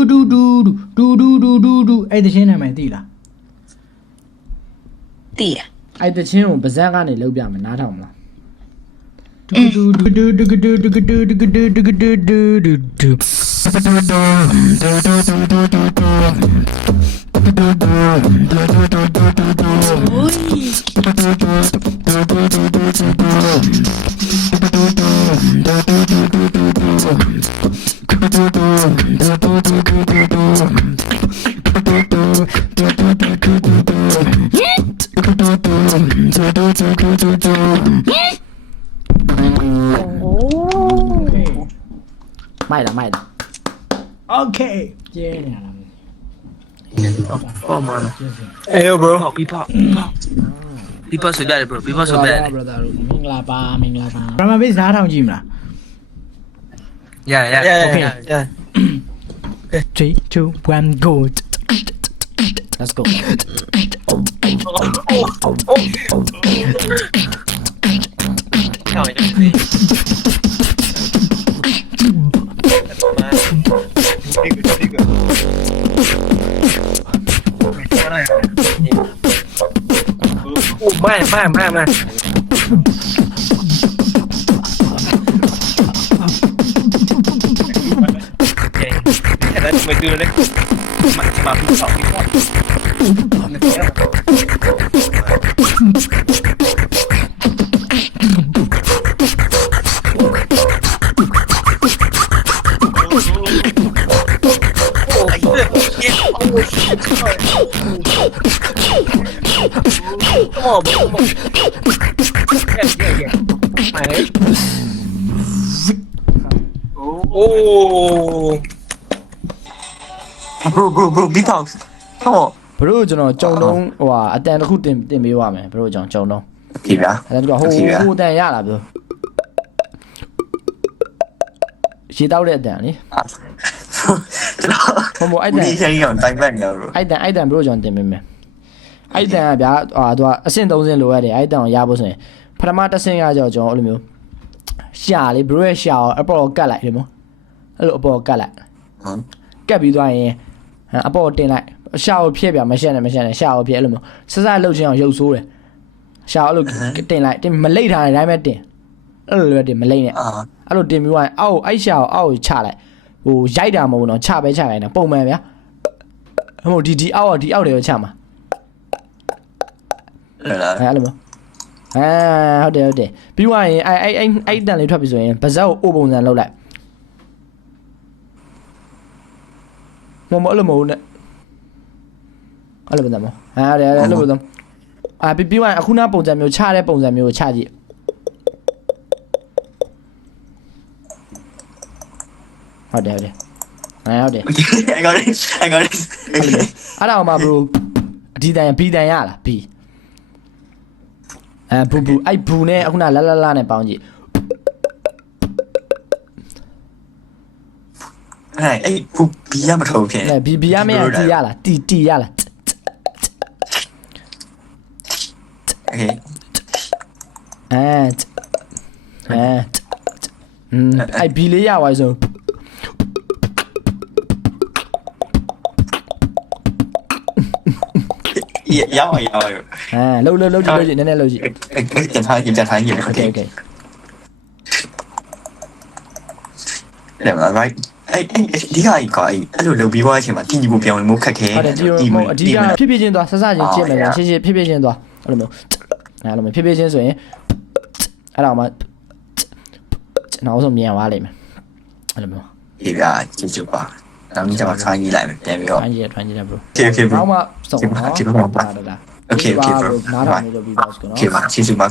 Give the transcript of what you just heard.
ကဒူဒူဒူဒူဒူဒူဒူအဲ့တချင်းနာမည်သိလားတည်ရအဲ့တချင်းကိုပါဇက်ကနေလောက်ပြမယ်နားထောင်မလားဒူဒူဒူဒူဒူဒူဒူဒူဒူဒူဒူဒူဒူဒူဒူဒူမို Mayla, Mayla. Okay. Yeah. Oh, man. Hey, yo, bro. Okay. Yeah, yeah, yeah. Okay. Let's go เก่าจังเลยนี่คือนี่คือไม่ก็ได้ไม่ไม่ไม่ไม่ ไปดูเลยมามาพี่สองพี่พ่อไม่เป็นไรโอ้โหโอ้ bro bro bro big house ဟောဘရိုကျွန်တော်ကြုံတော့ဟိုဟာအတန်တစ်ခုတင်တင်ပေးပါမယ်ဘရိုကျွန်တော်ကြုံတော့ပြီဗျာအဲ့ဒါကဟို Okay ဗျာဟိုတန်ရလားဘရိုရှင်းတော့တဲ့အတန်လေကျွန်တော်ဒီဆိုင်ရောတိုင်ပန်နေရောအဲ့တန်အဲ့တန်ဘရိုကျွန်တော်တင်ပေးမယ်အဲ့တန်ကဗျာဟာသူကအဆင့်3ဆင့်လိုရတယ်အဲ့တန်ကိုရဖို့ဆိုရင်ပထမတစ်ဆင့်ကကြောကျွန်တော်အဲ့လိုမျိုးရှာလေဘရိုရဲ့ရှာကိုအပေါ်ကတ်လိုက်လေမို့အဲ့လိုအပေါ်ကတ်လိုက်ဟုတ်ကတ်ပြီးသွားရင် အပေါ်တင်လိုက်ရှာကိုဖြည့်ပြမရှက်နဲ့မရှက်နဲ့ရှာကိုဖြည့်အဲ့လိုမျိုးစစလှုပ်ချင်းအောင်ရုပ်ဆိုးတယ်ရှာအဲ့လိုတင်လိုက်တင်မလိတ်ထားတဲ့အတိုင်းပဲတင်အဲ့လိုလည်းတင်မလိတ်နဲ့အာအဲ့လိုတင်ပြီးသွားရင်အောက်အိုက်ရှာကိုအောက်ကိုချလိုက်ဟိုရိုက်တာမဟုတ်ဘူးနော်ချပဲချခိုင်းတာပုံမှန်ဗျာဟိုဒီဒီအောက်ကဒီအောက်တွေကိုချမှာလာလာအဲအဲ့လိုမျိုးအဲဟုတ်တယ်ဟုတ်တယ်ပြီးသွားရင်အဲအဲအဲအဲ့တန်လေးထွက်ပြီဆိုရင်ဗဇက်ကိုအိုပုံစံလောက်လိုက် မမအဲ့လိုမဟုတ်နဲ့အဲ့လိုပုံစံမဟုတ်အဲအဲ့လိုပုံစံအာပြီးပြီးသွားရင်အခုနပုံစံမျိုးချတဲ့ပုံစံမျိုးကိုချကြည့်ဟုတ်တယ်ဟုတ်တယ်အဲဟုတ်တယ် I got it I got it အဲ့လိုမျိုးအဲ့ဒါအောင်မ bro အဒီတန်ဘီတန်ရလားဘီအဲဘူဘူအဲ့ဘူနဲ့အခုနလာလာလာနဲ့ပေါင်းကြည့် အဲ့အဲ့ဘူဘီရမထုတ်ဖြစ် အဲဘီဘီရမရတီရလားတီတီရလား โอเค အဲအဲอืมအဲ့ဘီလေးရသွားဆို ရရောက်ရောက်ရ အဲလှုပ်လှုပ်လှုပ်ကြည့်လှုပ်ကြည့်နည်းနည်းလှုပ်ကြည့် အဲ့ကျန်ထားကျန်ထားရင် โอเค okay โอเค တယ်မလား right အဲ့ဒီကကြီးကအဲ့လိုလုပ်ပြီးသွားတဲ့အချိန်မှာတီးဖို့ပြောင်းလို့ခက်ခဲဟုတ်တယ်ဒီလိုဟိုအဓိကဖြစ်ဖြစ်ချင်းသွားဆက်ဆက်ချင်းကြည့်မယ်ရှင်းရှင်းဖြစ်ဖြစ်ချင်းသွားအဲ့လိုမျိုးအဲ့လိုမျိုးဖြစ်ဖြစ်ချင်းဆိုရင်အဲ့တော့မှနောက်ဆုံးမြန်သွားလိမ့်မယ်အဲ့လိုမျိုးဒီကကြည့်ကြပါနောက်နေ့ကျမှခိုင်းကြီးလိုက်မယ်ပြန်ပြီးတော့ထွန်းကြီးထွန်းကြီးတယ် bro Okay okay bro နောက်မှစုံတော့ဒီမှာဒီမှာပါဒါဒါ Okay okay bro နားထောင်နေလို့ပြီးပါစကောနော် Okay ပါကျေးဇူးပါ